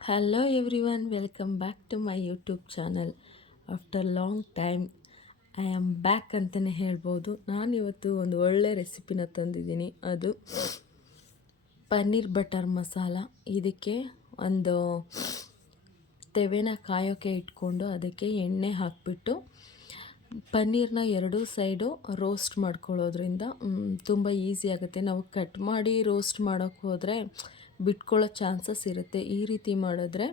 Hello everyone welcome back to my YouTube channel after long time I am back ಅಂತಲೇ ಹೇಳ್ಬೋದು ನಾನಿವತ್ತು ಒಂದು ಒಳ್ಳೆ ರೆಸಿಪಿನ ತಂದಿದ್ದೀನಿ. ಅದು ಪನ್ನೀರ್ ಬಟರ್ ಮಸಾಲ. ಇದಕ್ಕೆ ಒಂದು ತೆವೆನ ಕಾಯೋಕ್ಕೆ ಇಟ್ಕೊಂಡು ಅದಕ್ಕೆ ಎಣ್ಣೆ ಹಾಕಿಬಿಟ್ಟು ಪನ್ನೀರ್ನ ಎರಡೂ ಸೈಡು ರೋಸ್ಟ್ ಮಾಡ್ಕೊಳ್ಳೋದ್ರಿಂದ ತುಂಬ ಈಸಿ ಆಗುತ್ತೆ. ನಾವು ಕಟ್ ಮಾಡಿ ರೋಸ್ಟ್ ಮಾಡೋಕ್ಕೆ ಹೋದರೆ ಬಿಟ್ಕೊಳ್ಳೋ ಚಾನ್ಸಸ್ ಇರುತ್ತೆ. ಈ ರೀತಿ ಮಾಡಿದ್ರೆ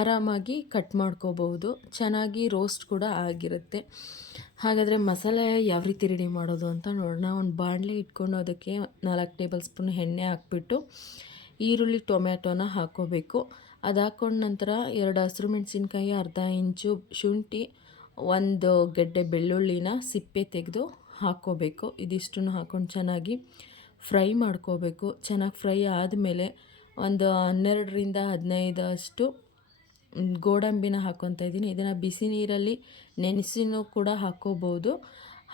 ಆರಾಮಾಗಿ ಕಟ್ ಮಾಡ್ಕೋಬಹುದು. ಚೆನ್ನಾಗಿ ರೋಸ್ಟ್ ಕೂಡ ಆಗಿರುತ್ತೆ. ಹಾಗಾದರೆ ಮಸಾಲೆ ಯಾವ ರೀತಿ ರೆಡಿ ಮಾಡೋದು ಅಂತ ನೋಡೋಣ. ಒಂದು ಬಾಣಲೆ ಇಟ್ಕೊಂಡು ಅದಕ್ಕೆ ನಾಲ್ಕು ಟೇಬಲ್ ಸ್ಪೂನ್ ಎಣ್ಣೆ ಹಾಕ್ಬಿಟ್ಟು, ಈರುಳ್ಳಿ, ಟೊಮ್ಯಾಟೋನ ಹಾಕ್ಕೋಬೇಕು ಅದು ನಂತರ ಎರಡು ಹಸಿರು ಮೆಣಸಿನ್ಕಾಯಿ, ಅರ್ಧ ಇಂಚು ಶುಂಠಿ, ಒಂದು ಗೆಡ್ಡೆ ಬೆಳ್ಳುಳ್ಳಿನ ಸಿಪ್ಪೆ ತೆಗೆದು ಹಾಕ್ಕೋಬೇಕು ಇದಿಷ್ಟನ್ನು ಹಾಕ್ಕೊಂಡು ಚೆನ್ನಾಗಿ ಫ್ರೈ ಮಾಡ್ಕೋಬೇಕು. ಚೆನ್ನಾಗಿ ಫ್ರೈ ಆದಮೇಲೆ ಒಂದು ಹನ್ನೆರಡರಿಂದ ಹದಿನೈದಷ್ಟು ಗೋಡಂಬಿನ ಹಾಕ್ಕೊತಾ ಇದ್ದೀನಿ. ಇದನ್ನು ಬಿಸಿ ನೀರಲ್ಲಿ ನೆನೆಸಿನೂ ಕೂಡ ಹಾಕ್ಕೋಬೋದು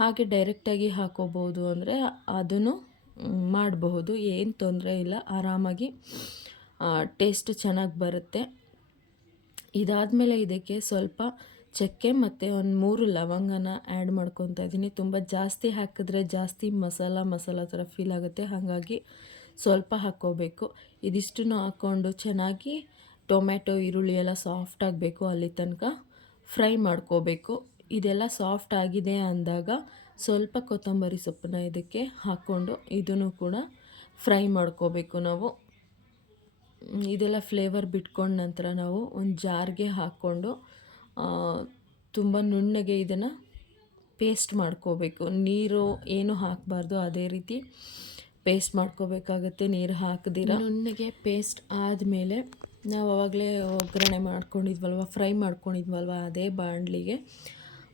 ಹಾಗೆ ಡೈರೆಕ್ಟಾಗಿ ಹಾಕ್ಕೋಬೋದು ಅಂದರೆ ಅದನ್ನು ಮಾಡಬಹುದು. ಏನು ತೊಂದರೆ ಇಲ್ಲ. ಆರಾಮಾಗಿ ಟೇಸ್ಟ್ ಚೆನ್ನಾಗಿ ಬರುತ್ತೆ. ಇದಾದಮೇಲೆ ಇದಕ್ಕೆ ಸ್ವಲ್ಪ ಚಕ್ಕೆ ಮತ್ತು ಒಂದು ಮೂರು ಲವಂಗನ ಆ್ಯಡ್ ಮಾಡ್ಕೊತಾ ಇದ್ದೀನಿ ತುಂಬ ಜಾಸ್ತಿ ಹಾಕಿದ್ರೆ ಜಾಸ್ತಿ ಮಸಾಲ ಮಸಾಲ ಥರ ಫೀಲ್ ಆಗುತ್ತೆ. ಹಾಗಾಗಿ ಸ್ವಲ್ಪ ಹಾಕ್ಕೋಬೇಕು. ಇದಿಷ್ಟನ್ನು ಹಾಕ್ಕೊಂಡು ಚೆನ್ನಾಗಿ ಟೊಮ್ಯಾಟೊ, ಈರುಳ್ಳಿ ಎಲ್ಲ ಸಾಫ್ಟ್ ಆಗಬೇಕು ಅಲ್ಲಿ ತನಕ. ಫ್ರೈ ಮಾಡ್ಕೋಬೇಕು. ಇದೆಲ್ಲ ಸಾಫ್ಟ್ ಆಗಿದೆ ಅಂದಾಗ ಸ್ವಲ್ಪ ಕೊತ್ತಂಬರಿ ಸೊಪ್ಪನ್ನ ಇದಕ್ಕೆ ಹಾಕ್ಕೊಂಡು ಇದನ್ನು ಕೂಡ ಫ್ರೈ ಮಾಡ್ಕೋಬೇಕು ನಾವು. ಇದೆಲ್ಲ ಫ್ಲೇವರ್ ಬಿಟ್ಕೊಂಡ ನಂತರ ನಾವು ಒಂದು ಜಾರ್ಗೆ ಹಾಕ್ಕೊಂಡು ತುಂಬ ನುಣ್ಣಗೆ ಇದನ್ನು ಪೇಸ್ಟ್ ಮಾಡ್ಕೋಬೇಕು. ನೀರು ಏನು ಹಾಕಬಾರ್ದು ಅದೇ ರೀತಿ ಪೇಸ್ಟ್ ಮಾಡ್ಕೋಬೇಕಾಗತ್ತೆ. ನೀರು ಹಾಕದಿರ? ನುಣ್ಣಗೆ ಪೇಸ್ಟ್ ಆದಮೇಲೆ ನಾವು ಆವಾಗಲೇ ಒಗ್ಗರಣೆ ಮಾಡ್ಕೊಂಡಿದ್ವಲ್ವ ಫ್ರೈ ಮಾಡ್ಕೊಂಡಿದ್ವಲ್ವ ಅದೇ ಬಾಣಲಿಗೆ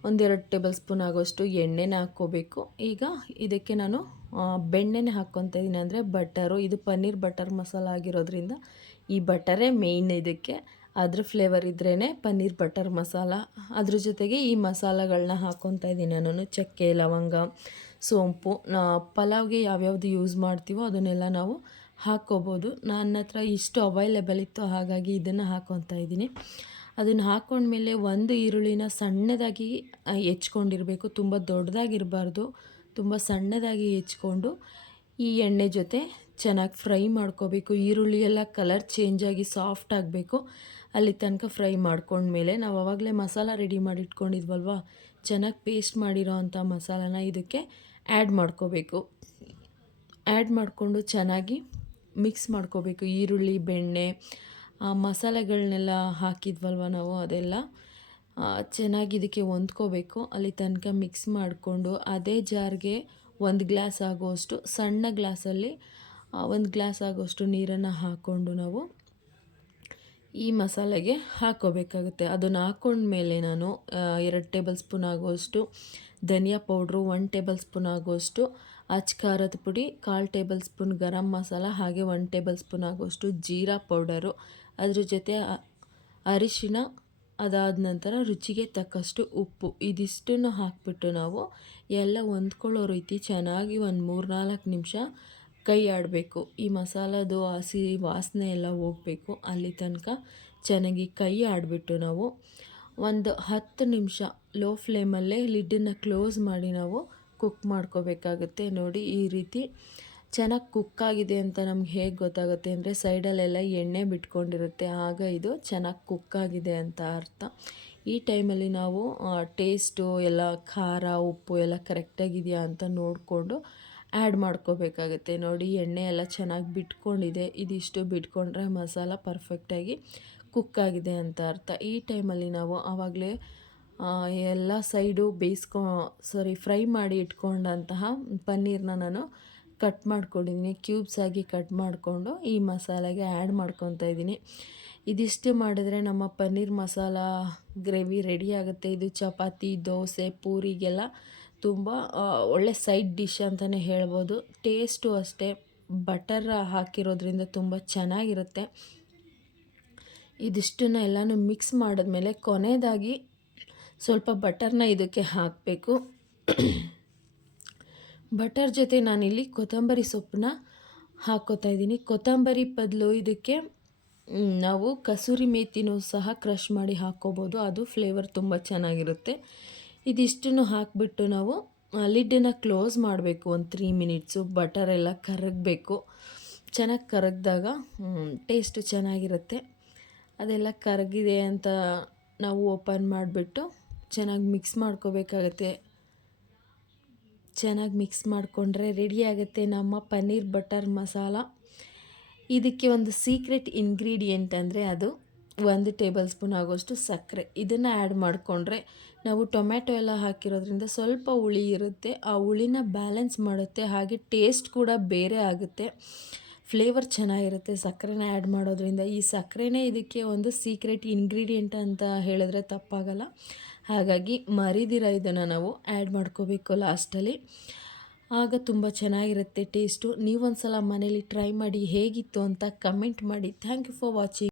ಒಂದೆರಡು ಟೇಬಲ್ ಸ್ಪೂನ್ ಆಗೋಷ್ಟು ಎಣ್ಣೆನ ಹಾಕ್ಕೋಬೇಕು. ಈಗ ಇದಕ್ಕೆ ನಾನು ಬೆಣ್ಣೆನೇ ಹಾಕ್ಕೊತ ಇದ್ದೀನಿ ಅಂದರೆ ಬಟರು ಇದು ಪನ್ನೀರ್ ಬಟರ್ ಮಸಾಲ ಆಗಿರೋದ್ರಿಂದ ಈ ಬಟರೇ ಮೇಯ್ನ್ ಇದಕ್ಕೆ. ಅದ್ರ ಫ್ಲೇವರ್ ಇದ್ರೇ ಪನ್ನೀರ್ ಬಟರ್ ಮಸಾಲ. ಅದ್ರ ಜೊತೆಗೆ ಈ ಮಸಾಲಗಳನ್ನ ಹಾಕ್ಕೊತಾ ಇದ್ದೀನಿ ನಾನು. ಚಕ್ಕೆ, ಲವಂಗ, ಸೋಂಪು. ಪಲಾವ್ಗೆ ಯಾವ್ಯಾವ್ದು ಯೂಸ್ ಮಾಡ್ತೀವೋ ಅದನ್ನೆಲ್ಲ ನಾವು ಹಾಕ್ಕೋಬೋದು. ನನ್ನ ಹತ್ರ ಇಷ್ಟು ಅವೈಲೇಬಲ್ ಇತ್ತು, ಹಾಗಾಗಿ ಇದನ್ನು ಹಾಕ್ಕೊತಾ ಇದ್ದೀನಿ. ಅದನ್ನು ಹಾಕ್ಕೊಂಡ್ಮೇಲೆ ಒಂದು ಈರುಳ್ಳಿನ ಸಣ್ಣದಾಗಿ ಹೆಚ್ಕೊಂಡಿರಬೇಕು. ತುಂಬ ದೊಡ್ಡದಾಗಿರಬಾರ್ದು. ತುಂಬ ಸಣ್ಣದಾಗಿ ಹೆಚ್ಕೊಂಡು ಈ ಎಣ್ಣೆ ಜೊತೆ ಚೆನ್ನಾಗಿ ಫ್ರೈ ಮಾಡ್ಕೋಬೇಕು. ಈರುಳ್ಳಿ ಎಲ್ಲ ಕಲರ್ ಚೇಂಜ್ ಆಗಿ ಸಾಫ್ಟ್ ಆಗಬೇಕು. ಅಲ್ಲಿ ತನಕ ಫ್ರೈ ಮಾಡ್ಕೊಂಡ್ಮೇಲೆ ನಾವು ಆವಾಗಲೇ ಮಸಾಲ ರೆಡಿ ಮಾಡಿ ಇಟ್ಕೊಂಡಿದ್ವಲ್ವ ಚೆನ್ನಾಗಿ ಪೇಸ್ಟ್ ಮಾಡಿರೋ ಅಂಥ ಮಸಾಲಾನ ಇದಕ್ಕೆ ಆ್ಯಡ್ ಮಾಡ್ಕೋಬೇಕು. ಆ್ಯಡ್ ಮಾಡಿಕೊಂಡು ಚೆನ್ನಾಗಿ ಮಿಕ್ಸ್ ಮಾಡ್ಕೋಬೇಕು. ಈರುಳ್ಳಿ, ಬೆಣ್ಣೆ, ಆ ಮಸಾಲೆಗಳನ್ನೆಲ್ಲ ಹಾಕಿದ್ವಲ್ವ ನಾವು ಅದೆಲ್ಲ? ಚೆನ್ನಾಗಿ ಇದಕ್ಕೆ ಹೊಂದ್ಕೋಬೇಕು. ಅಲ್ಲಿ ತನಕ ಮಿಕ್ಸ್ ಮಾಡಿಕೊಂಡು ಅದೇ ಜಾರ್ಗೆ ಒಂದು ಗ್ಲಾಸ್ ಆಗೋಷ್ಟು ಸಣ್ಣ ಗ್ಲಾಸಲ್ಲಿ ಒಂದು ಗ್ಲಾಸ್ ಆಗೋಷ್ಟು ನೀರನ್ನು ಹಾಕ್ಕೊಂಡು ನಾವು ಈ ಮಸಾಲೆಗೆ ಹಾಕ್ಕೋಬೇಕಾಗುತ್ತೆ ಅದನ್ನು ಹಾಕ್ಕೊಂಡ್ಮೇಲೆ ನಾನು ಎರಡು ಟೇಬಲ್ ಸ್ಪೂನ್ ಆಗುವಷ್ಟು ಧನಿಯಾ ಪೌಡ್ರು ಒನ್ ಟೇಬಲ್ ಸ್ಪೂನ್ ಆಗುವಷ್ಟು ಅಚ್ ಖಾರದ ಪುಡಿ, ಕಾಲು ಟೇಬಲ್ ಸ್ಪೂನ್ ಗರಂ ಮಸಾಲ, ಹಾಗೆ ಒನ್ ಟೇಬಲ್ ಸ್ಪೂನ್ ಆಗುವಷ್ಟು ಜೀರಾ ಪೌಡರು. ಅದ್ರ ಜೊತೆ ಅರಿಶಿನ, ಅದಾದ ನಂತರ ರುಚಿಗೆ ತಕ್ಕಷ್ಟು ಉಪ್ಪು. ಇದಿಷ್ಟನ್ನು ಹಾಕ್ಬಿಟ್ಟು ನಾವು ಎಲ್ಲ ಹೊಂದ್ಕೊಳ್ಳೋ ರೀತಿ ಚೆನ್ನಾಗಿ ಒಂದು ಮೂರು ನಾಲ್ಕು ನಿಮಿಷ ಕೈ ಆಡಬೇಕು ಈ ಮಸಾಲದು ಹಸಿ ವಾಸನೆ ಎಲ್ಲ ಹೋಗಬೇಕು. ಅಲ್ಲಿ ತನಕ ಚೆನ್ನಾಗಿ ಕೈ ಆಡಿಬಿಟ್ಟು ನಾವು ಒಂದು ಹತ್ತು ನಿಮಿಷ ಲೋ ಫ್ಲೇಮಲ್ಲೇ ಲಿಡ್ಡನ್ನು ಕ್ಲೋಸ್ ಮಾಡಿ ನಾವು ಕುಕ್ ಮಾಡ್ಕೋಬೇಕಾಗುತ್ತೆ. ನೋಡಿ ಈ ರೀತಿ ಚೆನ್ನಾಗಿ ಕುಕ್ ಆಗಿದೆ ಅಂತ ನಮ್ಗೆ ಹೇಗೆ ಗೊತ್ತಾಗುತ್ತೆ ಅಂದರೆ ಸೈಡಲ್ಲೆಲ್ಲ ಎಣ್ಣೆ ಬಿಟ್ಕೊಂಡಿರುತ್ತೆ. ಆಗ ಇದು ಚೆನ್ನಾಗಿ ಕುಕ್ ಆಗಿದೆ ಅಂತ ಅರ್ಥ. ಈ ಟೈಮಲ್ಲಿ ನಾವು ಟೇಸ್ಟು ಎಲ್ಲ ಖಾರ, ಉಪ್ಪು ಎಲ್ಲ ಕರೆಕ್ಟಾಗಿದೆಯಾ ಅಂತ ನೋಡಿಕೊಂಡು ಆ್ಯಡ್ ಮಾಡ್ಕೋಬೇಕಾಗುತ್ತೆ. ನೋಡಿ, ಎಣ್ಣೆ ಎಲ್ಲ ಚೆನ್ನಾಗಿ ಬಿಟ್ಕೊಂಡಿದೆ. ಇದಿಷ್ಟು ಬಿಟ್ಕೊಂಡ್ರೆ ಮಸಾಲ ಪರ್ಫೆಕ್ಟಾಗಿ ಕುಕ್ ಆಗಿದೆ ಅಂತ ಅರ್ಥ. ಈ ಟೈಮಲ್ಲಿ ನಾವು ಆವಾಗಲೇ ಎಲ್ಲ ಸೈಡು ಬೇಯಿಸ್ಕೊ, ಸಾರಿ, ಫ್ರೈ ಮಾಡಿ ಇಟ್ಕೊಂಡಂತಹ ಪನ್ನೀರನ್ನ ನಾನು ಕಟ್ ಮಾಡ್ಕೊಂಡಿದ್ದೀನಿ. ಕ್ಯೂಬ್ಸ್ ಆಗಿ ಕಟ್ ಮಾಡಿಕೊಂಡು ಈ ಮಸಾಲೆಗೆ ಆ್ಯಡ್ ಮಾಡ್ಕೊತಾ ಇದ್ದೀನಿ. ಇದಿಷ್ಟು ಮಾಡಿದ್ರೆ ನಮ್ಮ ಪನ್ನೀರ್ ಮಸಾಲ ಗ್ರೇವಿ ರೆಡಿ ಆಗುತ್ತೆ. ಇದು ಚಪಾತಿ, ದೋಸೆ ಪೂರಿಗೆಲ್ಲ ತುಂಬ ಒಳ್ಳೆ ಸೈಡ್ ಡಿಶ್ ಅಂತಲೇ ಹೇಳ್ಬೋದು. ಟೇಸ್ಟು ಅಷ್ಟೇ. ಬಟರ್ ಹಾಕಿರೋದ್ರಿಂದ ತುಂಬ ಚೆನ್ನಾಗಿರುತ್ತೆ. ಇದಿಷ್ಟನ್ನ ಎಲ್ಲನೂ ಮಿಕ್ಸ್ ಮಾಡಿದ್ಮೇಲೆ ಕೊನೆಯದಾಗಿ ಸ್ವಲ್ಪ ಬಟರ್ನ ಇದಕ್ಕೆ ಹಾಕಬೇಕು. ಬಟರ್ ಜೊತೆ ನಾನಿಲ್ಲಿ ಕೊತ್ತಂಬರಿ ಸೊಪ್ಪನ್ನ ಹಾಕೋತಾ ಇದ್ದೀನಿ. ಕೊತ್ತಂಬರಿ ಬದಲು ಇದಕ್ಕೆ ನಾವು ಕಸೂರಿ ಮೇಥಿನೂ ಸಹ ಕ್ರಷ್ ಮಾಡಿ ಹಾಕ್ಕೋಬೋದು. ಅದು ಫ್ಲೇವರ್ ತುಂಬ ಚೆನ್ನಾಗಿರುತ್ತೆ. ಇದಿಷ್ಟನ್ನು ಹಾಕಿಬಿಟ್ಟು ನಾವು ಲಿಡ್ಡನ್ನು ಕ್ಲೋಸ್ ಮಾಡಬೇಕು. ಒಂದು ತ್ರೀ ಮಿನಿಟ್ಸು ಎಲ್ಲ ಕರಗಬೇಕು. ಚೆನ್ನಾಗಿ ಕರಗಿದಾಗ ಟೇಸ್ಟು ಚೆನ್ನಾಗಿರುತ್ತೆ. ಅದೆಲ್ಲ ಕರಗಿದೆ ಅಂತ ನಾವು ಓಪನ್ ಮಾಡಿಬಿಟ್ಟು ಚೆನ್ನಾಗಿ ಮಿಕ್ಸ್ ಮಾಡ್ಕೋಬೇಕಾಗತ್ತೆ. ಚೆನ್ನಾಗಿ ಮಿಕ್ಸ್ ಮಾಡಿಕೊಂಡ್ರೆ ರೆಡಿ ಆಗುತ್ತೆ ನಮ್ಮ ಪನ್ನೀರ್ ಬಟರ್ ಮಸಾಲ. ಇದಕ್ಕೆ ಒಂದು ಸೀಕ್ರೆಟ್ ಇಂಗ್ರೀಡಿಯೆಂಟ್ ಅಂದರೆ ಅದು ಒಂದು ಟೇಬಲ್ ಸ್ಪೂನ್ ಆಗೋಷ್ಟು ಸಕ್ಕರೆ. ಇದನ್ನು ಆ್ಯಡ್ ಮಾಡಿಕೊಂಡ್ರೆ ನಾವು ಟೊಮ್ಯಾಟೊ ಎಲ್ಲ ಹಾಕಿರೋದ್ರಿಂದ ಸ್ವಲ್ಪ ಹುಳಿ ಇರುತ್ತೆ. ಆ ಹುಳಿನ ಬ್ಯಾಲೆನ್ಸ್ ಮಾಡುತ್ತೆ. ಹಾಗೆ ಟೇಸ್ಟ್ ಕೂಡ ಬೇರೆ ಆಗುತ್ತೆ. ಫ್ಲೇವರ್ ಚೆನ್ನಾಗಿರುತ್ತೆ ಸಕ್ಕರೆನ ಆ್ಯಡ್ ಮಾಡೋದ್ರಿಂದ. ಈ ಸಕ್ಕರೆನೇ ಇದಕ್ಕೆ ಒಂದು ಸೀಕ್ರೆಟ್ ಇಂಗ್ರೀಡಿಯೆಂಟ್ ಅಂತ ಹೇಳಿದ್ರೆ ತಪ್ಪಾಗಲ್ಲ. ಹಾಗಾಗಿ ಮರಿದಿರ ಇದನ್ನು ನಾವು ಆ್ಯಡ್ ಮಾಡ್ಕೋಬೇಕು ಲಾಸ್ಟಲ್ಲಿ ಆಗ ತುಂಬ ಚೆನ್ನಾಗಿರುತ್ತೆ ಟೇಸ್ಟು ನೀವೊಂದು ಸಲ ಮನೇಲಿ ಟ್ರೈ ಮಾಡಿ ಹೇಗಿತ್ತು ಅಂತ ಕಮೆಂಟ್ ಮಾಡಿ. Thank you for watching